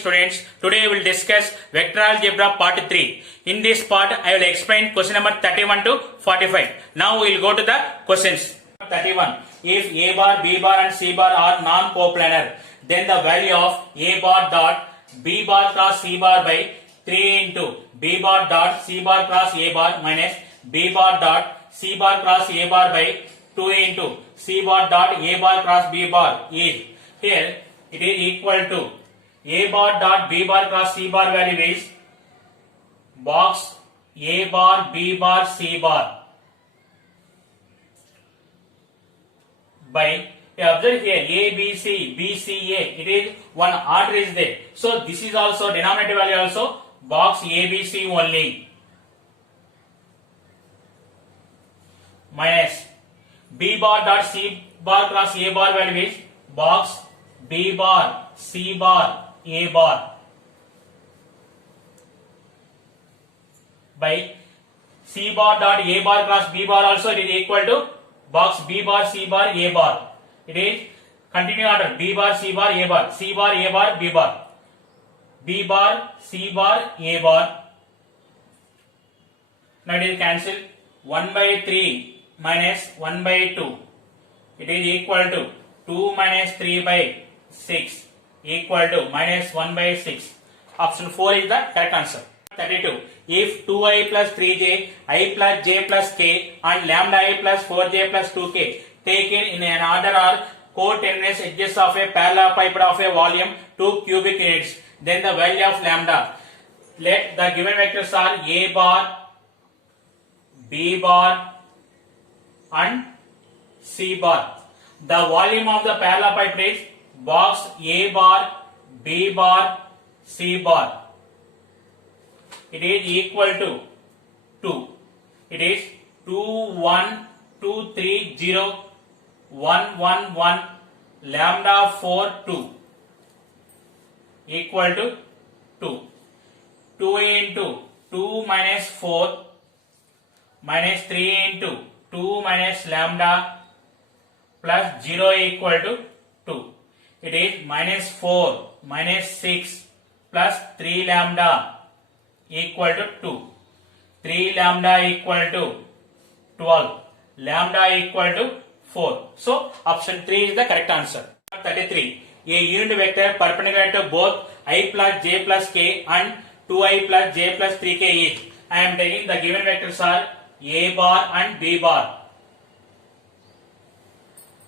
students. Today we will discuss vector algebra part 3. In this part I will explain question number 31 to 45. Now we will go to the questions. 31. If a bar, b bar and c bar are non-coplanar, then the value of a bar dot b bar cross c bar by 3 into b bar dot c bar cross a bar minus b bar dot c bar cross a bar by 2 into c bar dot a bar cross b bar is. Here it is equal to a bar dot b bar cross c bar value is box a bar b bar c bar by observe here a b c b c a, it is one order is there, so this is also denominator value also box a b c only minus b bar dot c bar cross a bar value is box b bar c bar a bar by c bar dot a bar cross b bar also it is equal to box b bar c bar a bar. It is continue order b bar c bar a bar, c bar a bar b bar, b bar c bar a bar. Now it is cancel 1 by 3 minus 1 by 2. It is equal to 2 minus 3 by 6 equal to minus 1 by 6. Option 4 is the correct answer. 32. If 2i plus 3j, I plus j plus k and lambda I plus 4j plus 2k taken in an order are coterminous edges of a parallel pipe of a volume 2 cubic units, then the value of lambda. Let the given vectors are a bar, b bar and c bar. The volume of the parallel pipe is box a bar, b bar, c bar. It is equal to 2. It is 2 1 2 3 0 1 1 1 lambda 4 2 equal to 2. 2 into 2 minus 4 minus 3 into 2 minus lambda plus 0 equal to 2. It is minus 4 minus 6 plus 3 lambda equal to 2. 3 lambda equal to 12. Lambda equal to 4. So option 3 is the correct answer. 33. A unit vector perpendicular to both I plus j plus k and 2i plus j plus 3k is. I am taking the given vectors are a bar and b bar.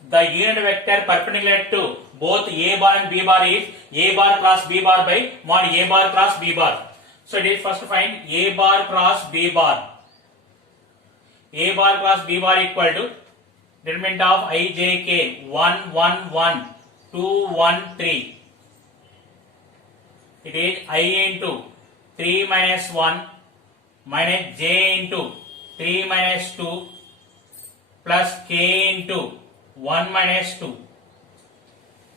The unit vector perpendicular to both a bar and b bar is a bar cross b bar by mod a bar cross b bar. So it is first find a bar cross b bar. A bar cross b bar equal to determinant of I j k 1 1 1 2 1 3. It is I into 3 minus 1 minus j into 3 minus 2 plus k into 1 minus 2.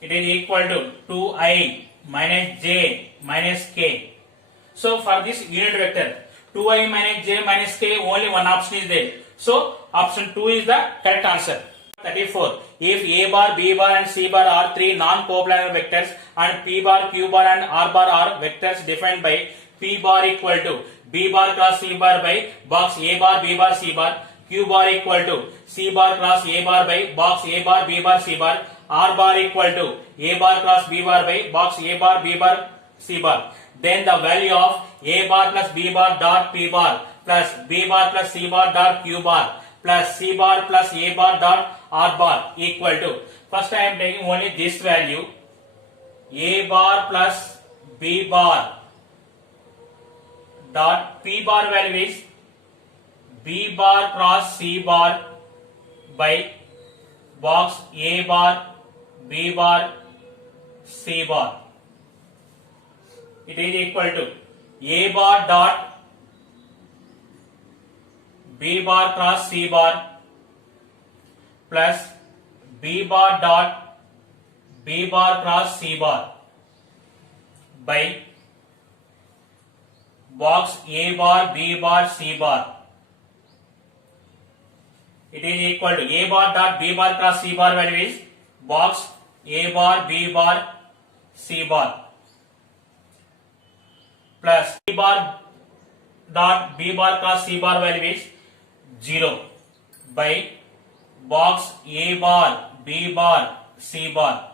It is equal to 2i minus j minus k. So for this unit vector 2i minus j minus k, only one option is there. So option 2 is the correct answer. 34. If a bar, b bar and c bar are three non-coplanar vectors and p bar, q bar and r bar are vectors defined by p bar equal to b bar cross c bar by box a bar, b bar, c bar, q bar equal to c bar cross a bar by box a bar, b bar, c bar, r bar equal to a bar cross b bar by box a bar, b bar, c bar, then the value of a bar plus b bar dot p bar plus b bar plus c bar dot q bar plus c bar plus a bar dot r bar equal to, first I am taking only this value, a bar plus b bar dot p bar value is b bar cross c bar by box a bar, b bar, c bar. It is equal to a bar dot b bar cross c bar plus b bar dot b bar cross c bar by box a bar, b bar, c bar. It is equal to a bar dot b bar cross c bar value is box a bar, b bar, c bar. plus C bar dot B bar cross C bar value is 0 by box A bar B bar C bar,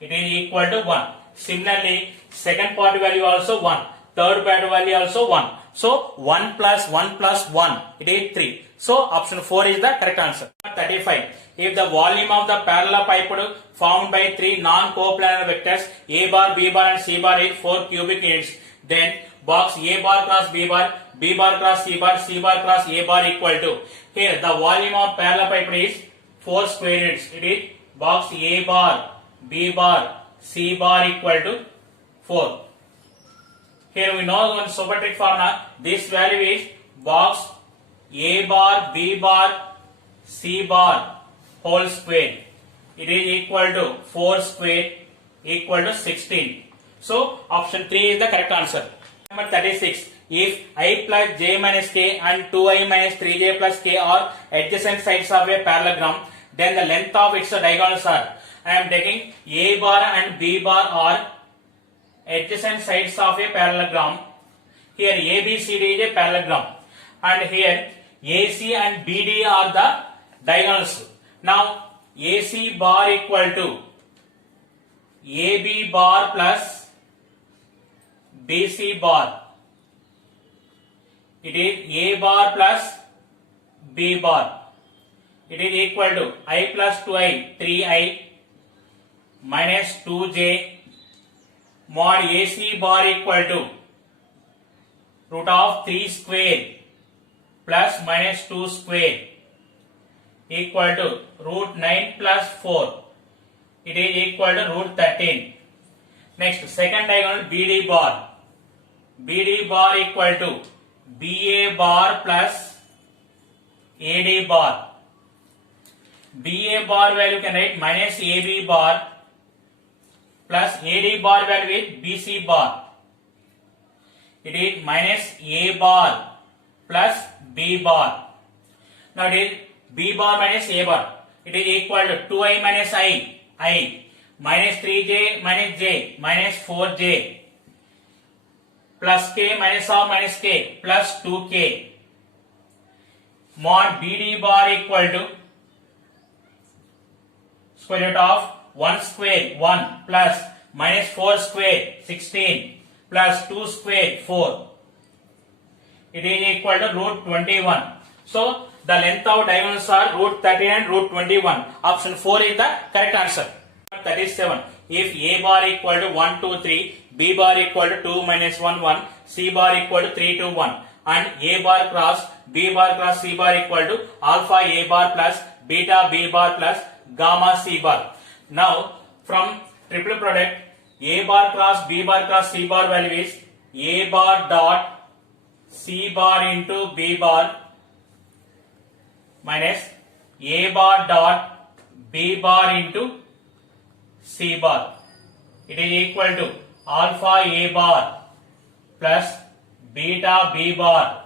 it is equal to 1. Similarly, second part value also 1, third part value also 1. So 1 plus 1 plus 1, it is 3. So option 4 is the correct answer. 35. If the volume of the parallelepiped formed by three non-coplanar vectors A bar, B bar and C bar is 4 cubic units, then box A bar cross B bar, B bar cross C bar, C bar cross A bar equal to, here the volume of parallelepiped is 4 square units. It is box A bar, B bar, C bar equal to 4. Here we know one supertrick formula. This value is box A bar, B bar, C bar whole square. It is equal to 4 square equal to 16. So option 3 is the correct answer. Number 36. If I plus j minus k and 2i minus 3j plus k are adjacent sides of a parallelogram, then the length of its diagonals are. I am taking A bar and B bar are adjacent sides of a parallelogram. Here ABCD is a parallelogram, and here AC and BD are the diagonals. Now AC bar equal to AB bar plus BC bar. It is A bar plus B bar. It is equal to I plus 2i, 3i minus 2j mod AC bar equal to root of 3 square plus minus 2 square equal to root 9 plus 4. It is equal to root 13. Next, second diagonal BD bar. BD bar equal to BA bar plus AD bar. BA bar value can write minus AB bar plus AD bar value is BC bar. It is minus A bar plus B bar. Now it is B bar minus A bar. It is equal to 2i minus I minus 3j minus j minus 4j plus k minus or minus k plus 2k mod BD bar equal to square root of 1 square 1 plus minus 4 square 16 plus 2 square 4. It is equal to root 21. So the length of diagonals are root 13 and root 21. Option 4 is the correct answer. 37. If A bar equal to 1 2 3, B bar equal to 2 minus 1 1, C bar equal to 3 2 1, and A bar cross B bar cross C bar equal to alpha A bar plus beta B bar plus gamma C bar. Now from triple product, A bar cross B bar cross C bar value is A bar dot C bar into B bar minus A bar dot B bar into C bar. It is equal to alpha A bar plus beta B bar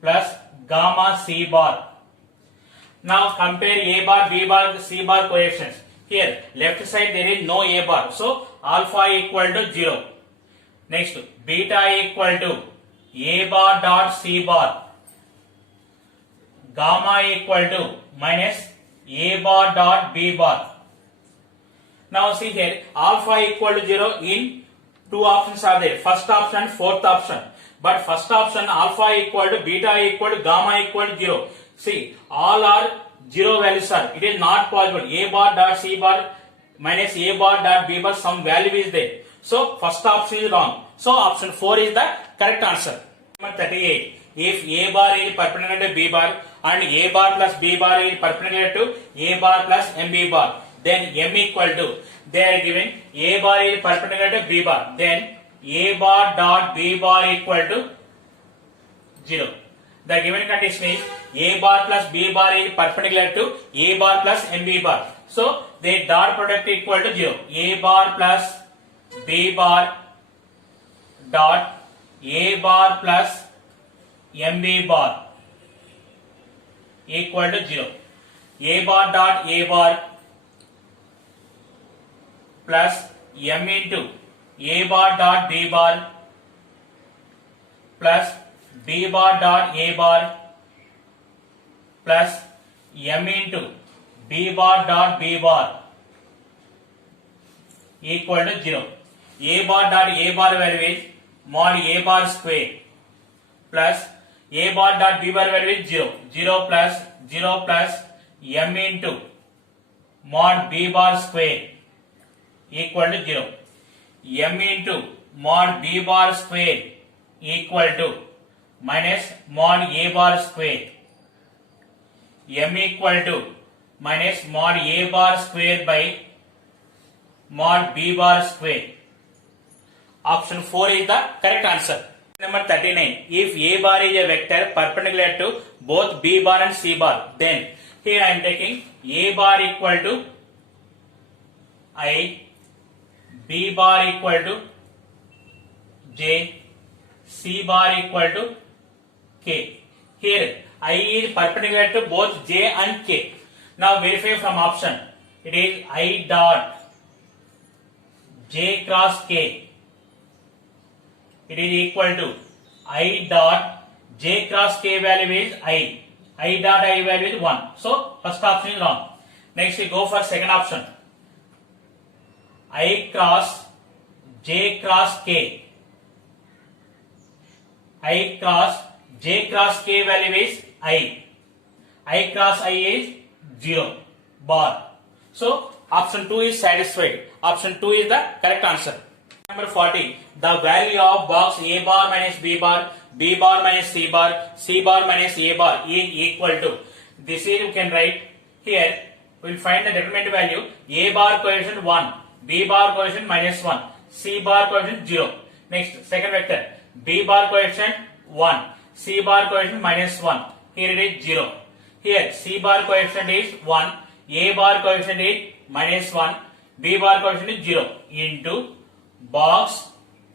plus gamma C bar. Now compare A bar, B bar, C bar coefficients. Here left side there is no A bar, so alpha equal to 0. Next, beta equal to A bar dot C bar, gamma equal to minus A bar dot B bar. Now see here, alpha equal to 0 in two options are there, first option and fourth option. But first option alpha equal to beta equal to gamma equal to 0. See, all are 0 values are. It is not possible. A bar dot C bar minus A bar dot B bar, some value is there. So first option is wrong. So option 4 is the correct answer. Number 38. If A bar is perpendicular to B bar and A bar plus B bar is perpendicular to A bar plus MB bar, then M equal to, they are given A bar is perpendicular to B bar, then A bar dot B bar equal to 0. The given condition is A bar plus B bar is perpendicular to A bar plus MB bar. So their dot product equal to 0. A bar plus B bar dot A bar plus MB bar equal to 0. A bar dot A bar plus M into a bar dot b bar plus b bar dot a bar plus m into b bar dot b bar equal to 0. A bar dot a bar value is mod a bar square plus a bar dot b bar value is 0. 0 plus m into mod b bar square equal to 0. M into mod b bar square equal to minus mod a bar square. M equal to minus mod a bar square by mod b bar square. Option 4 is the correct answer. Number 39. If a bar is a vector perpendicular to both b bar and c bar, then here I am taking a bar equal to I, b bar equal to j, c bar equal to k. Here I is perpendicular to both j and k. Now verify from option. It is I dot j cross k. It is equal to I dot j cross k value is I. I dot I value is 1. So first option is wrong. Next we go for second option. I cross j cross k. I cross j cross k value is I. I cross I is 0 bar. So option 2 is satisfied. Option 2 is the correct answer. Number 40. The value of box A bar minus B bar, B bar minus C bar, C bar minus A bar is equal to. This is you can write here. We will find the determinant value. A bar coefficient 1, B bar coefficient minus 1, C bar coefficient 0. Next second vector. B bar coefficient 1, C bar coefficient minus 1. Here it is 0. Here C bar coefficient is 1, A bar coefficient is minus 1, B bar coefficient is 0 into box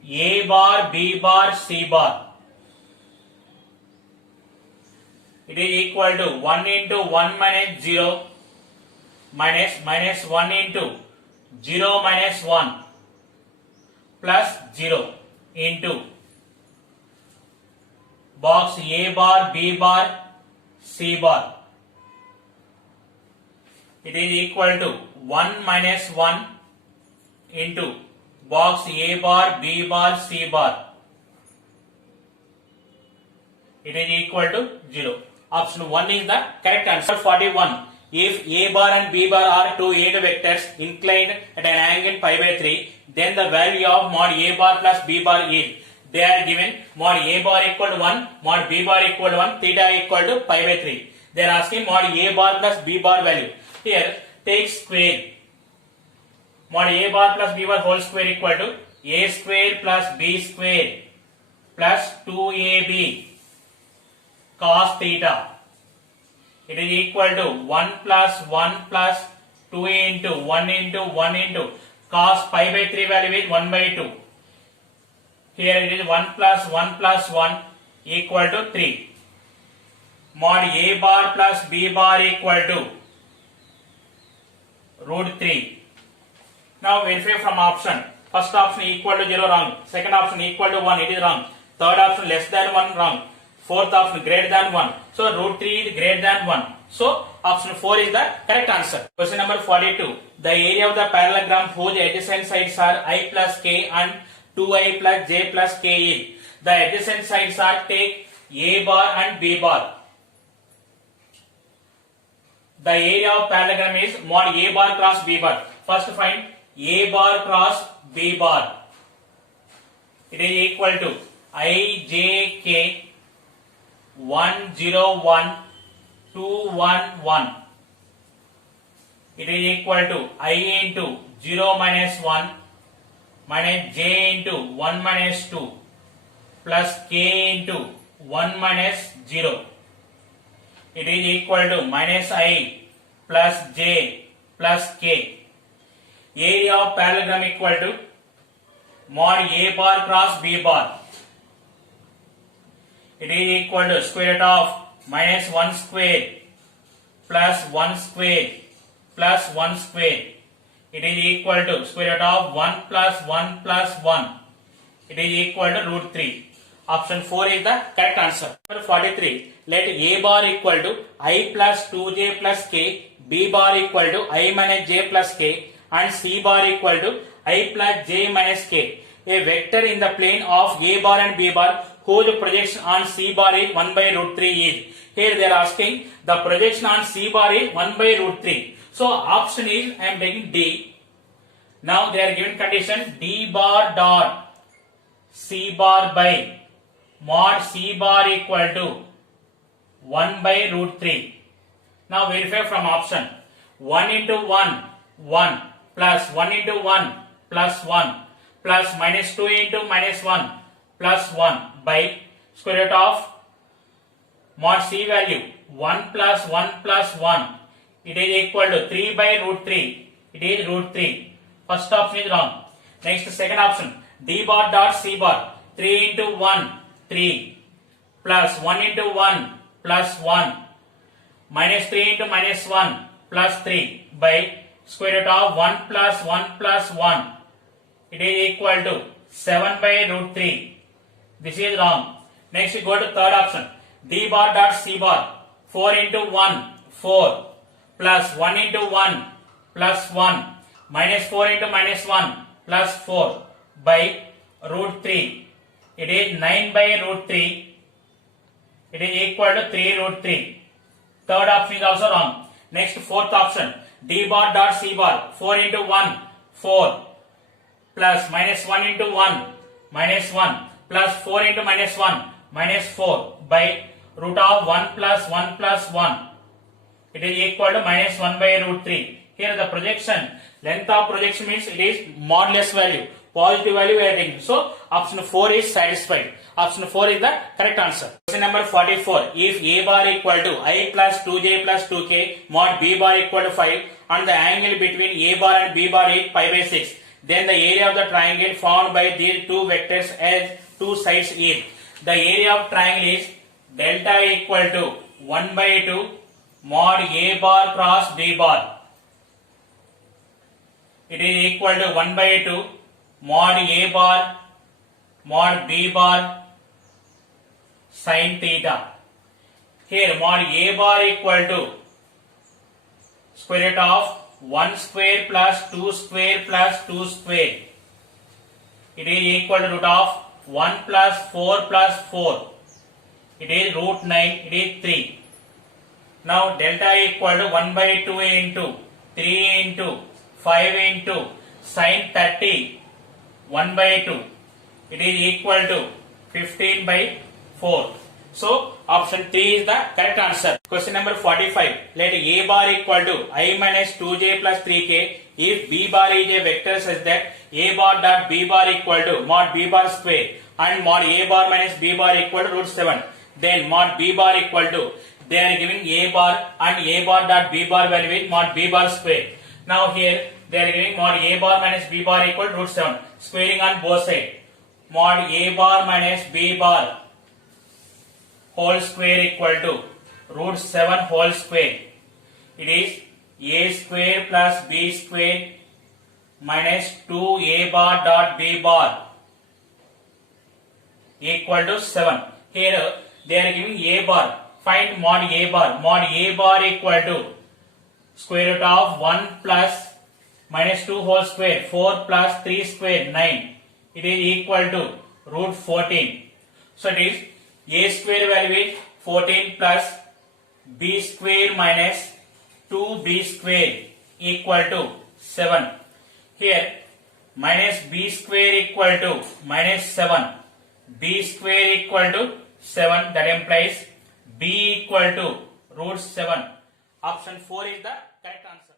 A bar, B bar, C bar. It is equal to 1 into 1 minus 0 minus 1 into 0 minus 1 plus 0 into box A bar, B bar, C bar. It is equal to 1 minus 1 into box A bar, B bar, C bar. It is equal to 0. Option 1 is the correct answer. 41. If A bar and B bar are two unit vectors inclined at an angle pi by 3, then the value of mod A bar plus B bar is. They are given mod A bar equal to 1, mod B bar equal to 1, theta equal to pi by 3. They are asking mod A bar plus B bar value. Here take square. Mod A bar plus B bar whole square equal to A square plus B square plus 2AB cos theta. It is equal to 1 plus 1 plus 2 into 1 into 1 into cos pi by 3 value is 1 by 2. Here it is 1 plus 1 equal to 3. Mod A bar plus B bar equal to root 3. Now verify from option. First option equal to 0 wrong. Second option equal to 1 it is wrong. Third option less than 1 wrong. Fourth option greater than 1. So root 3 is greater than 1. So option 4 is the correct answer. Question number 42. The area of the parallelogram whose adjacent sides are I plus k and 2i plus j plus k is. The adjacent sides are take A bar and B bar. The area of parallelogram is mod A bar cross B bar. First find A bar cross B bar. It is equal to IJK 101 211. It is equal to I into 0 minus 1 minus j into 1 minus 2 plus k into 1 minus 0. It is equal to minus I plus j plus k. Area of parallelogram equal to mod A bar cross B bar. It is equal to square root of minus 1 square plus 1 square plus 1 square it is equal to square root of 1 plus 1 plus 1. It is equal to root 3. Option 4 is the correct answer. Number 43. Let A bar equal to I plus 2j plus k, B bar equal to I minus j plus k, and C bar equal to I plus j minus k. A vector in the plane of A bar and B bar whose projection on C bar is 1 by root 3 is. Here they are asking the projection on C bar is 1 by root 3. So option is I am taking D. Now they are given condition D bar dot C bar by mod C bar equal to 1 by root 3. Now verify from option 1 into 1, 1 plus 1 into 1 plus 1 plus minus 2 into minus 1 plus 1 by square root of mod C value 1 plus 1 plus 1. It is equal to 3 by root 3. It is root 3. First option is wrong. Next second option D bar dot C bar 3 into 1 3 plus 1 into 1 plus 1 minus 3 into minus 1 plus 3 by square root of 1 plus 1 plus 1. It is equal to 7 by root 3. This is wrong. Next we go to third option. D bar dot C bar 4 into 1 4 plus 1 into 1 plus 1 minus 4 into minus 1 plus 4 by root 3. It is 9 by root 3. It is equal to 3 root 3. Third option is also wrong. Next fourth option. D bar dot C bar 4 into 1 4 plus minus 1 into 1 minus 1 plus 4 into minus 1 minus 4 by root of 1 plus 1 plus 1. It is equal to minus 1 by root 3. Here the projection, length of projection means it is modulus value. Positive value we are taking. So option 4 is satisfied. Option 4 is the correct answer. Question number 44. If A bar equal to I plus 2j plus 2k mod B bar equal to 5 and the angle between A bar and B bar is pi by 6, then the area of the triangle formed by these two vectors as two sides is. The area of triangle is delta equal to 1 by 2 mod A bar cross B bar. It is equal to 1 by 2 mod A bar mod B bar sin theta. Here mod A bar equal to square root of 1 square plus 2 square plus 2 square. It is equal to root of 1 plus 4 plus 4. It is root 9. It is 3. Now delta equal to 1 by 2 into 3 into 5 into sin 30 1 by 2. It is equal to 15 by 4. So option 3 is the correct answer. Question number 45. Let A bar equal to I minus 2j plus 3k if B bar is a vector such that A bar dot B bar equal to mod B bar square and mod A bar minus B bar equal to root 7. Then mod B bar equal to, they are giving A bar and A bar dot B bar value is mod B bar square. Now here they are giving mod A bar minus B bar equal to root 7. Squaring on both sides. Mod A bar minus B bar whole square equal to root 7 whole square. It is A square plus B square minus 2A bar dot B bar equal to 7. Here they are giving A bar. Find mod A bar. Mod A bar equal to square root of 1 plus minus 2 whole square 4 plus 3 square 9. It is equal to root 14. So it is A square value is 14 plus B square minus 2B square equal to 7. Here minus B square equal to minus 7. B square equal to 7, that implies B equal to root 7. Option 4 is the correct answer.